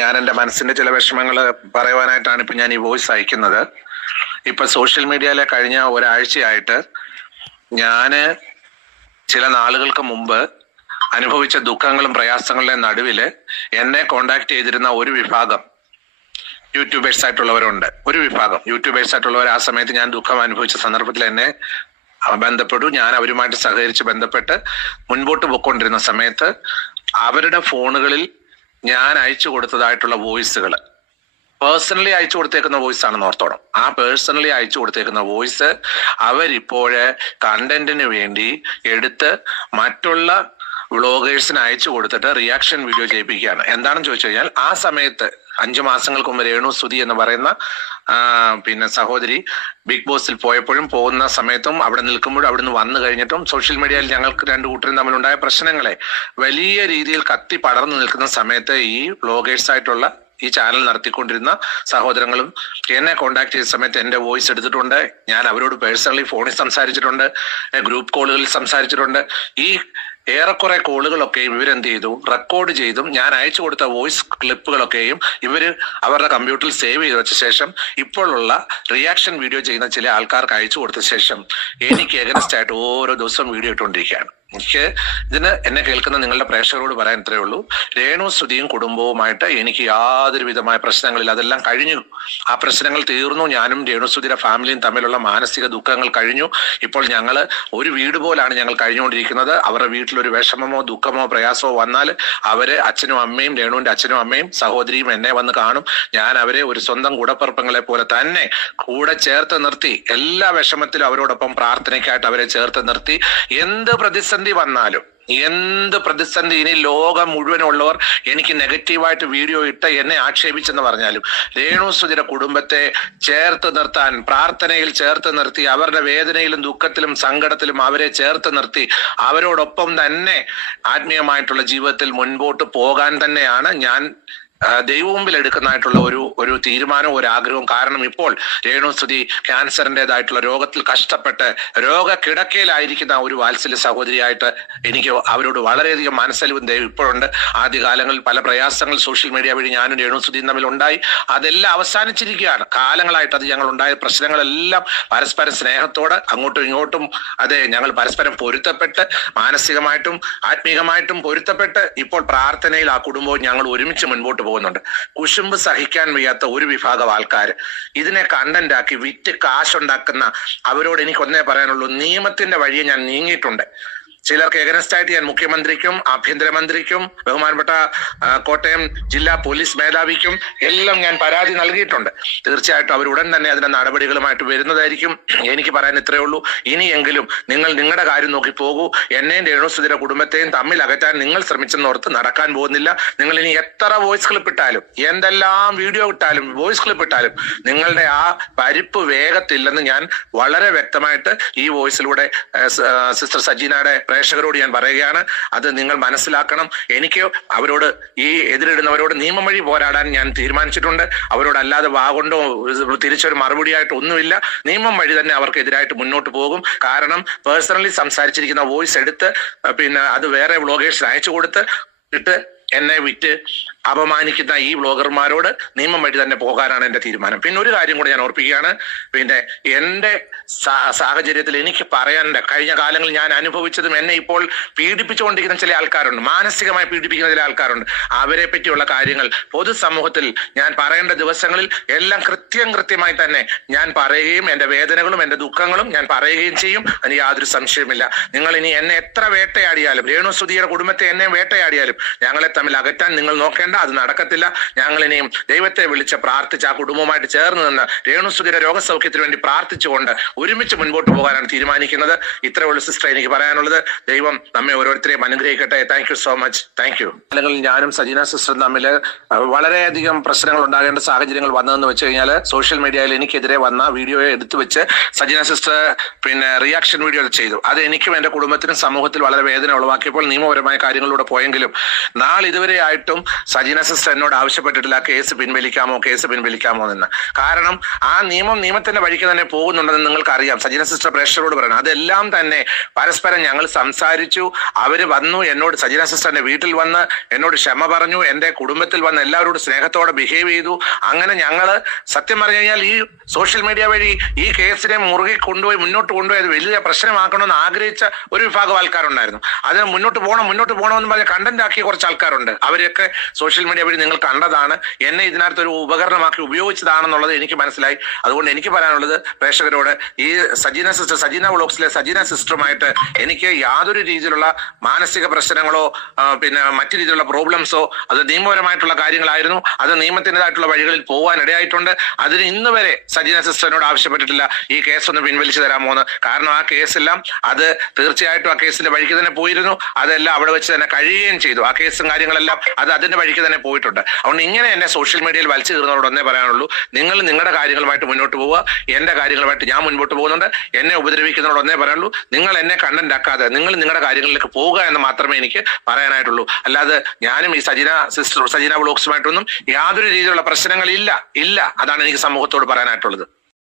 ഞാൻ എൻ്റെ മനസ്സിന്റെ ചില വിഷമങ്ങൾ പറയുവാനായിട്ടാണ് ഇപ്പൊ ഞാൻ ഈ വോയിസ് അയക്കുന്നത്. ഇപ്പൊ സോഷ്യൽ മീഡിയയിലെ കഴിഞ്ഞ ഒരാഴ്ചയായിട്ട് ഞാന് ചില നാളുകൾക്ക് മുമ്പ് അനുഭവിച്ച ദുഃഖങ്ങളും പ്രയാസങ്ങളുടെയും നടുവില് എന്നെ കോണ്ടാക്ട് ചെയ്തിരുന്ന ഒരു വിഭാഗം യൂട്യൂബേഴ്സ് ആയിട്ടുള്ളവരുണ്ട്. ഒരു വിഭാഗം യൂട്യൂബേഴ്സ് ആയിട്ടുള്ളവർ ആ സമയത്ത് ഞാൻ ദുഃഖം അനുഭവിച്ച സന്ദർഭത്തിൽ എന്നെ ബന്ധപ്പെട്ടു. ഞാൻ അവരുമായിട്ട് സഹകരിച്ച് ബന്ധപ്പെട്ട് മുൻപോട്ട് പോയിക്കൊണ്ടിരുന്ന സമയത്ത് അവരുടെ ഫോണുകളിൽ ഞാൻ അയച്ചു കൊടുത്തതായിട്ടുള്ള വോയിസുകൾ, പേഴ്സണലി അയച്ചു കൊടുത്തേക്കുന്ന വോയിസ് ആണെന്ന് ഓർത്തോണം. ആ പേഴ്സണലി അയച്ചു കൊടുത്തേക്കുന്ന വോയിസ് അവരിപ്പോഴ് കണ്ടന്റിന് വേണ്ടി എടുത്ത് മറ്റുള്ള വ്ളോഗേഴ്സിന് അയച്ചു കൊടുത്തിട്ട് റിയാക്ഷൻ വീഡിയോ ചെയ്യിപ്പിക്കുകയാണ്. എന്താണെന്ന് ചോദിച്ചു കഴിഞ്ഞാൽ, ആ സമയത്ത് 5 മാസങ്ങൾക്ക് മുമ്പ് രേണു സുധി എന്ന് പറയുന്ന സഹോദരി ബിഗ് ബോസിൽ പോയപ്പോഴും പോകുന്ന സമയത്തും അവിടെ നിൽക്കുമ്പോഴും അവിടുന്ന് വന്നു കഴിഞ്ഞിട്ടും സോഷ്യൽ മീഡിയയിൽ ഞങ്ങൾക്ക് 2 കൂട്ടരും തമ്മിലുണ്ടായ പ്രശ്നങ്ങളെ വലിയ രീതിയിൽ കത്തി പടർന്നു നിൽക്കുന്ന സമയത്ത് ഈ വ്ളോഗേഴ്സ് ആയിട്ടുള്ള ഈ ചാനൽ നടത്തിക്കൊണ്ടിരുന്ന സഹോദരങ്ങളും എന്നെ കോണ്ടാക്ട് ചെയ്ത സമയത്ത് എന്റെ വോയിസ് എടുത്തിട്ടുണ്ട്. ഞാൻ അവരോട് പേഴ്സണലി ഫോണിൽ സംസാരിച്ചിട്ടുണ്ട്, ഗ്രൂപ്പ് കോളുകളിൽ സംസാരിച്ചിട്ടുണ്ട്. ഈ ഏറെക്കുറെ കോളുകളൊക്കെയും ഇവരെന്ത് ചെയ്തു, റെക്കോർഡ് ചെയ്തും ഞാൻ അയച്ചു കൊടുത്ത വോയിസ് ക്ലിപ്പുകളൊക്കെയും ഇവര് അവരുടെ കമ്പ്യൂട്ടറിൽ സേവ് ചെയ്ത് വെച്ച ശേഷം ഇപ്പോഴുള്ള റിയാക്ഷൻ വീഡിയോ ചെയ്യുന്ന ചില ആൾക്കാർക്ക് അയച്ചു കൊടുത്ത ശേഷം എനിക്ക് എഗനസ്റ്റ് ആയിട്ട് ഓരോ ദിവസവും വീഡിയോ ഇട്ടുകൊണ്ടിരിക്കുകയാണ്. എനിക്ക് ഇതിന് എന്നെ കേൾക്കുന്ന നിങ്ങളുടെ പ്രേക്ഷകരോട് പറയാൻ ഇത്രയേ ഉള്ളൂ, രേണു സുധിയും കുടുംബവുമായിട്ട് എനിക്ക് യാതൊരു വിധമായ പ്രശ്നങ്ങളില്ല. അതെല്ലാം കഴിഞ്ഞു. ആ പ്രശ്നങ്ങൾ തീർന്നു. ഞാനും രേണു സുധിയുടെ ഫാമിലിയും തമ്മിലുള്ള മാനസിക ദുഃഖങ്ങൾ കഴിഞ്ഞു. ഇപ്പോൾ ഞങ്ങൾ ഒരു വീട് പോലാണ് ഞങ്ങൾ കഴിഞ്ഞുകൊണ്ടിരിക്കുന്നത്. അവരുടെ വീട്ടിലൊരു വിഷമമോ ദുഃഖമോ പ്രയാസമോ വന്നാൽ അവര് അച്ഛനും അമ്മയും, രേണുവിന്റെ അച്ഛനും അമ്മയും സഹോദരിയും എന്നെ വന്ന് കാണും. ഞാൻ അവരെ ഒരു സ്വന്തം കൂടപ്പിറപ്പങ്ങളെ പോലെ തന്നെ കൂടെ ചേർത്ത് നിർത്തി, എല്ലാ വിഷമത്തിലും അവരോടൊപ്പം പ്രാർത്ഥനയ്ക്കായിട്ട് അവരെ ചേർത്ത് നിർത്തി. എന്ത് പ്രതിസന്ധി വന്നാലും, എന്ത് പ്രതിസന്ധി, ഇനി ലോകം മുഴുവനുള്ളവർ എനിക്ക് നെഗറ്റീവായിട്ട് വീഡിയോ ഇട്ട് എന്നെ ആക്ഷേപിച്ചെന്ന് പറഞ്ഞാലും രേണു സുധിയുടെ കുടുംബത്തെ ചേർത്ത് നിർത്താൻ, പ്രാർത്ഥനയിൽ ചേർത്ത് നിർത്തി, അവരുടെ വേദനയിലും ദുഃഖത്തിലും സങ്കടത്തിലും അവരെ ചേർത്ത് നിർത്തി അവരോടൊപ്പം തന്നെ ആത്മീയമായിട്ടുള്ള ജീവിതത്തിൽ മുൻപോട്ട് പോകാൻ തന്നെയാണ് ഞാൻ ദൈവമുമ്പിൽ എടുക്കുന്നതായിട്ടുള്ള ഒരു തീരുമാനവും ഒരു ആഗ്രഹവും. കാരണം ഇപ്പോൾ രേണു സുധി ക്യാൻസറിൻ്റെതായിട്ടുള്ള രോഗത്തിൽ കഷ്ടപ്പെട്ട് രോഗക്കിടക്കയിലായിരിക്കുന്ന ഒരു വാത്സല്യ സഹോദരിയായിട്ട് എനിക്ക് അവരോട് വളരെയധികം മനസ്സലിവും ദൈവം ഇപ്പോഴുണ്ട്. ആദ്യകാലങ്ങളിൽ പല പ്രയാസങ്ങൾ സോഷ്യൽ മീഡിയ വഴി ഞാനും രേണു സുധിയും തമ്മിൽ ഉണ്ടായി. അതെല്ലാം അവസാനിച്ചിരിക്കുകയാണ്. കാലങ്ങളായിട്ട് അത് ഞങ്ങളുണ്ടായ പ്രശ്നങ്ങളെല്ലാം പരസ്പര സ്നേഹത്തോടെ അങ്ങോട്ടും ഇങ്ങോട്ടും ഞങ്ങൾ പരസ്പരം പൊരുത്തപ്പെട്ട്, മാനസികമായിട്ടും ആത്മീകമായിട്ടും പൊരുത്തപ്പെട്ട് ഇപ്പോൾ പ്രാർത്ഥനയിൽ ആ കുടുംബവും ഞങ്ങൾ ഒരുമിച്ച് മുൻപോട്ട് പോകുന്നുണ്ട്. കുശുമ്പ് സഹിക്കാൻ വയ്യാത്ത ഒരു വിഭാഗം ആൾക്കാർ ഇതിനെ കണ്ടന്റ് ആക്കി വിറ്റ് കാശുണ്ടാക്കുന്ന അവരോട് എനിക്ക് ഒന്നേ പറയാനുള്ളൂ, നിയമത്തിന്റെ വഴിയെ ഞാൻ നീങ്ങിയിട്ടുണ്ട്. ചിലർക്ക് എഗനസ്റ്റ് ആയിട്ട് ഞാൻ മുഖ്യമന്ത്രിക്കും ആഭ്യന്തരമന്ത്രിക്കും ബഹുമാനപ്പെട്ട കോട്ടയം ജില്ലാ പോലീസ് മേധാവിക്കും എല്ലാം ഞാൻ പരാതി നൽകിയിട്ടുണ്ട്. തീർച്ചയായിട്ടും അവരുടൻ തന്നെ അതിന്റെ നടപടികളുമായിട്ട് വരുന്നതായിരിക്കും. എനിക്ക് പറയാൻ ഇത്രയേ ഉള്ളൂ, ഇനിയെങ്കിലും നിങ്ങൾ നിങ്ങളുടെ കാര്യം നോക്കി പോകൂ. എന്നെയും രേണു സുധിയുടെ കുടുംബത്തെയും തമ്മിൽ അകറ്റാൻ നിങ്ങൾ ശ്രമിച്ചെന്നോർത്ത് നടക്കാൻ പോകുന്നില്ല. നിങ്ങൾ ഇനി എത്ര വോയിസ് ക്ലിപ്പ് ഇട്ടാലും, എന്തെല്ലാം വീഡിയോ ഇട്ടാലും, വോയിസ് ക്ലിപ്പ് ഇട്ടാലും നിങ്ങളുടെ ആ പരിപ്പ് വേഗത്തില്ലെന്ന് ഞാൻ വളരെ വ്യക്തമായിട്ട് ഈ വോയിസിലൂടെ സിസ്റ്റർ സജീനയുടെ പ്രേക്ഷകരോട് ഞാൻ പറയുകയാണ്. അത് നിങ്ങൾ മനസ്സിലാക്കണം. എനിക്ക് അവരോട്, ഈ എതിരിടുന്നവരോട് നിയമം വഴി പോരാടാൻ ഞാൻ തീരുമാനിച്ചിട്ടുണ്ട്. അവരോട് അല്ലാതെ വാഗൊണ്ടോ തിരിച്ചൊരു മറുപടിയായിട്ട് ഒന്നുമില്ല. നിയമം വഴി തന്നെ അവർക്ക് എതിരായിട്ട് മുന്നോട്ട് പോകും. കാരണം പേഴ്സണലി സംസാരിച്ചിരിക്കുന്ന വോയിസ് എടുത്ത് അത് വേറെ വ്ളോഗേഴ്സിന് അയച്ചു കൊടുത്ത് ഇട്ട് എന്നെ വിറ്റ് അപമാനിക്കുന്ന ഈ വ്ളോഗർമാരോട് നിയമം വഴി തന്നെ പോകാനാണ് എന്റെ തീരുമാനം. പിന്നെ ഒരു കാര്യം കൂടെ ഞാൻ ഓർപ്പിക്കുകയാണ്. എന്റെ സാഹചര്യത്തിൽ എനിക്ക് പറയാനുണ്ട്, കഴിഞ്ഞ കാലങ്ങളിൽ ഞാൻ അനുഭവിച്ചതും എന്നെ ഇപ്പോൾ പീഡിപ്പിച്ചുകൊണ്ടിരിക്കുന്ന ചില ആൾക്കാരുണ്ട്, മാനസികമായി പീഡിപ്പിക്കുന്ന ചില ആൾക്കാരുണ്ട്. അവരെ പറ്റിയുള്ള കാര്യങ്ങൾ പൊതുസമൂഹത്തിൽ ഞാൻ പറയേണ്ട ദിവസങ്ങളിൽ എല്ലാം കൃത്യമായി തന്നെ ഞാൻ പറയുകയും എന്റെ വേദനകളും എന്റെ ദുഃഖങ്ങളും ഞാൻ പറയുകയും ചെയ്യും. അതിന് യാതൊരു സംശയമില്ല. നിങ്ങൾ ഇനി എന്നെ എത്ര വേട്ടയാടിയാലും, രേണു സുധിയുടെ കുടുംബത്തെ എന്നെ വേട്ടയാടിയാലും ഞങ്ങളെ തമ്മിൽ അകറ്റാൻ നിങ്ങൾ നോക്കേണ്ട. അത് നടക്കത്തില്ല. ഞങ്ങൾ ഇനിയും ദൈവത്തെ വിളിച്ച് പ്രാർത്ഥിച്ച് ആ കുടുംബവുമായിട്ട് ചേർന്ന് നിന്ന് രേണു സുധിയുടെ രോഗസൗഖ്യത്തിന് വേണ്ടി പ്രാർത്ഥിച്ചുകൊണ്ട് ഒരുമിച്ച് മുൻപോട്ട് പോകാനാണ് തീരുമാനിക്കുന്നത്. ഇത്രയേ ഉള്ളൂ സിസ്റ്റർ എനിക്ക് പറയാനുള്ളത്. ദൈവം നമ്മെ ഓരോരുത്തരെയും അനുഗ്രഹിക്കട്ടെ. Thank you so much. Thank you. അല്ലെങ്കിൽ ഞാനും സജീന സിസ്റ്ററും തമ്മിൽ വളരെയധികം പ്രശ്നങ്ങൾ ഉണ്ടാകേണ്ട സാഹചര്യങ്ങൾ വന്നതെന്ന് വെച്ച് കഴിഞ്ഞാൽ, സോഷ്യൽ മീഡിയയിൽ എനിക്കെതിരെ വന്ന വീഡിയോയെ എടുത്തു വെച്ച് സജീന സിസ്റ്റർ റിയാക്ഷൻ വീഡിയോ ചെയ്തു. അത് എനിക്കും എന്റെ കുടുംബത്തിനും സമൂഹത്തിൽ വളരെ വേദന ഉളവാക്കിയപ്പോൾ നിയമപരമായ കാര്യങ്ങളിലൂടെ പോയെങ്കിലും നാളെ ഇതുവരെ ആയിട്ടും സജീന സിസ്റ്റർ എന്നോട് ആവശ്യപ്പെട്ടിട്ടില്ല കേസ് പിൻവലിക്കാമോ എന്ന്. കാരണം ആ നിയമത്തിന്റെ വഴിക്ക് തന്നെ പോകുന്നുണ്ടെന്ന് നിങ്ങൾക്ക് അറിയാം. സജീന സിസ്റ്റർ പ്രേക്ഷകരോട് പറയണം, അതെല്ലാം തന്നെ പരസ്പരം ഞങ്ങൾ സംസാരിച്ചു. അവര് വന്നു എന്നോട്, സജീന സിസ്റ്ററിന്റെ വീട്ടിൽ വന്ന് എന്നോട് ക്ഷമ പറഞ്ഞു, എന്റെ കുടുംബത്തിൽ വന്ന് എല്ലാവരോടും സ്നേഹത്തോടെ ബിഹേവ് ചെയ്തു. അങ്ങനെ ഞങ്ങള് സത്യം പറഞ്ഞു കഴിഞ്ഞാൽ ഈ സോഷ്യൽ മീഡിയ വഴി ഈ കേസിനെ മുറുകെ മുന്നോട്ട് കൊണ്ടുപോയി അത് വലിയ പ്രശ്നമാക്കണമെന്ന് ആഗ്രഹിച്ച ഒരു വിഭാഗം ആൾക്കാരുണ്ടായിരുന്നു. അത് മുന്നോട്ട് പോകണമെന്ന് പറഞ്ഞ് കണ്ടന്റ് ആക്കിയ കുറച്ച് ആൾക്കാരുണ്ട്. അവരെയൊക്കെ സോഷ്യൽ മീഡിയ വഴി നിങ്ങൾ കണ്ടതാണ്. എന്നെ ഇതിനകത്ത് ഒരു ഉപകരണമാക്കി ഉപയോഗിച്ചതാണെന്നുള്ളത് എനിക്ക് മനസ്സിലായി. അതുകൊണ്ട് എനിക്ക് പറയാനുള്ളത് പ്രേക്ഷകരോട്, ഈ സജീന വ്ളോഗ്സിലെ സജീന സിസ്റ്ററുമായിട്ട് എനിക്ക് യാതൊരു രീതിയിലുള്ള മാനസിക പ്രശ്നങ്ങളോ പിന്നെ മറ്റു രീതിയിലുള്ള പ്രോബ്ലംസോ, അത് നിയമപരമായിട്ടുള്ള കാര്യങ്ങളായിരുന്നു. അത് നിയമത്തിൻ്റെതായിട്ടുള്ള വഴികളിൽ പോകാൻ ഇടയായിട്ടുണ്ട്. അതിന് ഇന്ന് വരെ സജീന സിസ്റ്ററിനോട് ആവശ്യപ്പെട്ടിട്ടില്ല ഈ കേസ് ഒന്ന് പിൻവലിച്ചു തരാമോ എന്ന്. കാരണം ആ കേസെല്ലാം അത് തീർച്ചയായിട്ടും ആ കേസിന്റെ വഴിക്ക് തന്നെ പോയിരുന്നു. അതെല്ലാം അവിടെ വെച്ച് തന്നെ കഴിയുകയും ചെയ്തു. ആ കേസും കാര്യങ്ങളെല്ലാം അത് അതിന്റെ വഴിക്ക് തന്നെ പോയിട്ടുണ്ട്. അതുകൊണ്ട് ഇങ്ങനെ എന്നെ സോഷ്യൽ മീഡിയയിൽ വലിച്ചു കീറുന്നതോട് ഒന്നേ പറയാനുള്ളൂ, നിങ്ങൾ നിങ്ങളുടെ കാര്യങ്ങളുമായിട്ട് മുന്നോട്ട് പോവുക. എന്റെ കാര്യങ്ങളുമായിട്ട് ഞാൻ മുൻപോട്ട് പോകുന്നുണ്ട്. എന്നെ ഉപദ്രവിക്കുന്നതോട് ഒന്നേ പറയാനുള്ളൂ, നിങ്ങൾ എന്നെ കണ്ടന്റ് ആക്കാതെ നിങ്ങൾ നിങ്ങളുടെ കാര്യങ്ങളിലേക്ക് പോവുക എന്ന് മാത്രമേ എനിക്ക് പറയാനായിട്ടുള്ളൂ. അല്ലാതെ ഞാനും ഈ സജീന വ്ളോഗ്സുമായിട്ടൊന്നും യാതൊരു രീതിയിലുള്ള പ്രശ്നങ്ങളില്ല. അതാണ് എനിക്ക് സമൂഹത്തോട് പറയാനായിട്ടുള്ളത്.